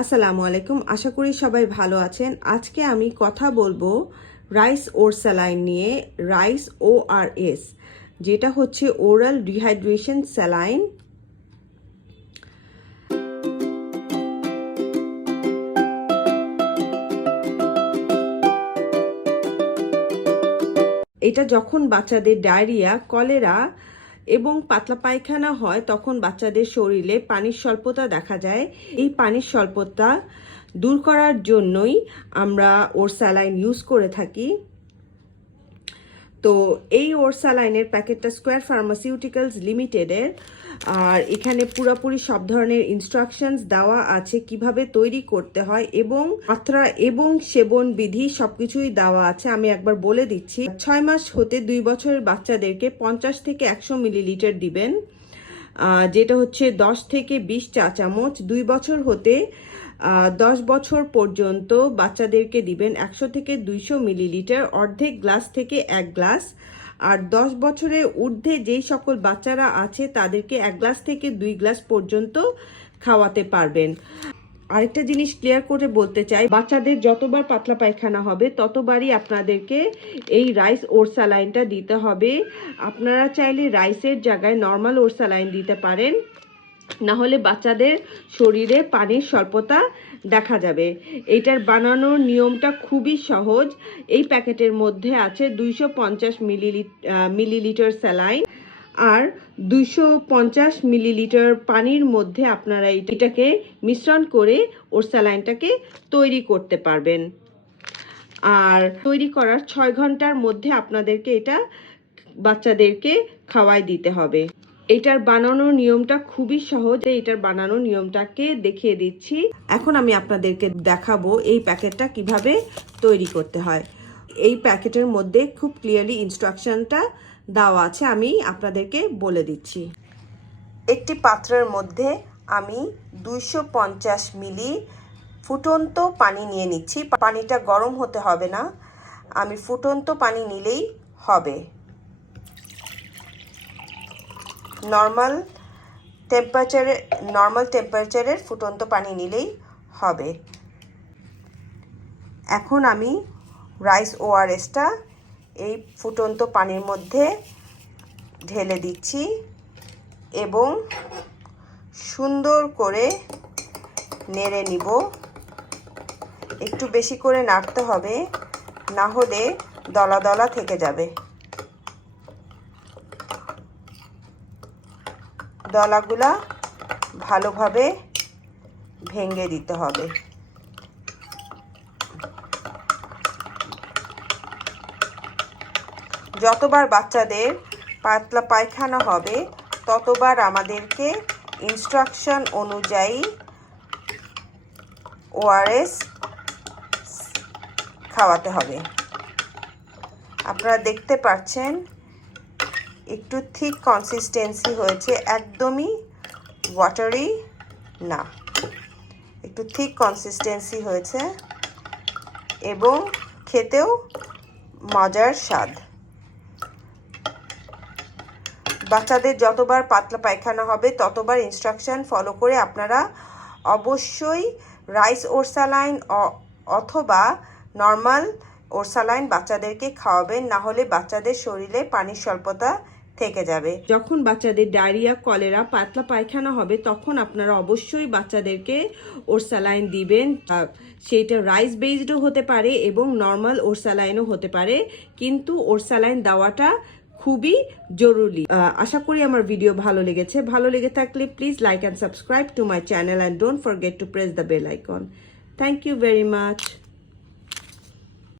আসসালামু আলাইকুম, আশা করি সবাই ভালো আছেন। আজকে আমি কথা বলবো রাইস ওর স্যালাইন নিয়ে। রাইস ORS যেটা হচ্ছে ওরাল রিহাইড্রেশন স্যালাইন। এটা যখন বাচ্চাদের ডায়রিয়া, কলেরা এবং পাতলা পায়খানা হয় তখন বাচ্চাদের শরীরে পানির স্বল্পতা দেখা যায়। এই পানির স্বল্পতা দূর করার জন্যই আমরা ওর স্যালাইন ইউজ করে থাকি। তো এই ওর স্যালাইনের প্যাকেটটা স্কোয়ার ফার্মাসিউটিক্যালস লিমিটেডের, আর এখানে পুরোপুরি সব ধরনের ইনস্ট্রাকশনস দেওয়া আছে কিভাবে তৈরি করতে হয় এবং মাত্রা এবং সেবন বিধি সবকিছুই দেওয়া আছে। আমি একবার বলে দিচ্ছি। 6 মাস হতে 2 বছরের বাচ্চাদেরকে 50 থেকে 100 মিলিলিটার দিবেন, যেটা হচ্ছে 10 থেকে 20 চা চামচ। 2 বছর হতে 10 বছর পর্যন্ত বাচ্চাদেরকে দিবেন 100 থেকে 200 মিলিলিটার, অর্ধেক গ্লাস থেকে 1 গ্লাস। আর 10 বছরের ঊর্ধ্বে যেই সকল বাচ্চারা আছে তাদেরকে 1 গ্লাস থেকে 2 গ্লাস পর্যন্ত খাওয়াতে পারবেন। আরেকটা জিনিস ক্লিয়ার করে বলতে চাই, বাচ্চাদের যতবার পাতলা পায়খানা হবে ততবারই আপনাদেরকে এই রাইস ওর স্যালাইনটা দিতে হবে। আপনারা চাইলে রাইসের জায়গায় নর্মাল ওর স্যালাইন দিতে পারেন, না হলে বাচ্চাদের শরীরে পানির স্বল্পতা দেখা যাবে। এটার বানানোর নিয়মটা খুবই সহজ। এই প্যাকেটের মধ্যে আছে 250 মিলিলিটার স্যালাইন আর 250 মিলিলিটার পানির মধ্যে আপনারা এটাকে মিশ্রণ করে ওর স্যালাইনটাকে তৈরি করতে পারবেন। আর তৈরি করার 6 ঘন্টার মধ্যে আপনাদেরকে এটা বাচ্চাদেরকে খাওয়াই দিতে হবে। এটার বানানোর নিয়মটা খুবই সহজ। এটার বানানোর নিয়মটাকে দেখিয়ে দিচ্ছি। এখন আমি আপনাদেরকে দেখাবো এই প্যাকেটটা কিভাবে তৈরি করতে হয়। এই প্যাকেটের মধ্যে খুব ক্লিয়ারলি ইনস্ট্রাকশনটা দেওয়া আছে, আমি আপনাদেরকে বলে দিচ্ছি। একটি পাত্রের মধ্যে আমি 250 মিলি ফুটন্ত পানি নিয়ে নিচ্ছি। পানিটা গরম হতে হবে না, আমি ফুটন্ত পানি নিলেই হবে। নর্মাল টেম্পারেচারের ফুটন্ত পানি নিলেই হবে। এখন আমি রাইস ORSটা এই ফুটন্ত পানির মধ্যে ঢেলে দিচ্ছি এবং সুন্দর করে নেড়ে নিব। একটু বেশি করে নাড়তে হবে, না হলে দলা দলা থেকে যাবে। দলাগুলা ভালোভাবে ভেঙে দিতে হবে। যতবার বাচ্চাদের পাতলা পায়খানা হবে ততবার আমাদেরকে ইনস্ট্রাকশন অনুযায়ী ORS খাওয়াতে হবে। আপনারা দেখতে পাচ্ছেন একটু থিক কনসিস্টেন্সি হয়েছে, একদমই ওয়াটারি না, একটু থিক কনসিস্টেন্সি হয়েছে এবং খেতেও মজার স্বাদ। বাচ্চাদের যতবার পাতলা পায়খানা হবে ততবার ইনস্ট্রাকশন ফলো করে আপনারা অবশ্যই রাইস ওর স্যালাইন অথবা নর্মাল ওর স্যালাইন বাচ্চাদেরকে খাওয়াবেন, না হলে বাচ্চাদের শরীরে পানির স্বল্পতা থেকে যাবে। যখন বাচ্চাদের ডায়রিয়া, কলেরা, পাতলা পায়খানা হবে তখন আপনারা অবশ্যই বাচ্চাদেরকে ওর স্যালাইন দিবেন। সেইটা রাইস বেসডও হতে পারে এবং নর্মাল ওর স্যালাইনও হতে পারে, কিন্তু ওর স্যালাইন দেওয়াটা খুবই জরুরি। আশা করি আমার ভিডিও ভালো লেগেছে। ভালো লেগে থাকলে please like and subscribe to my channel and don't forget to press the bell icon. Thank you very much.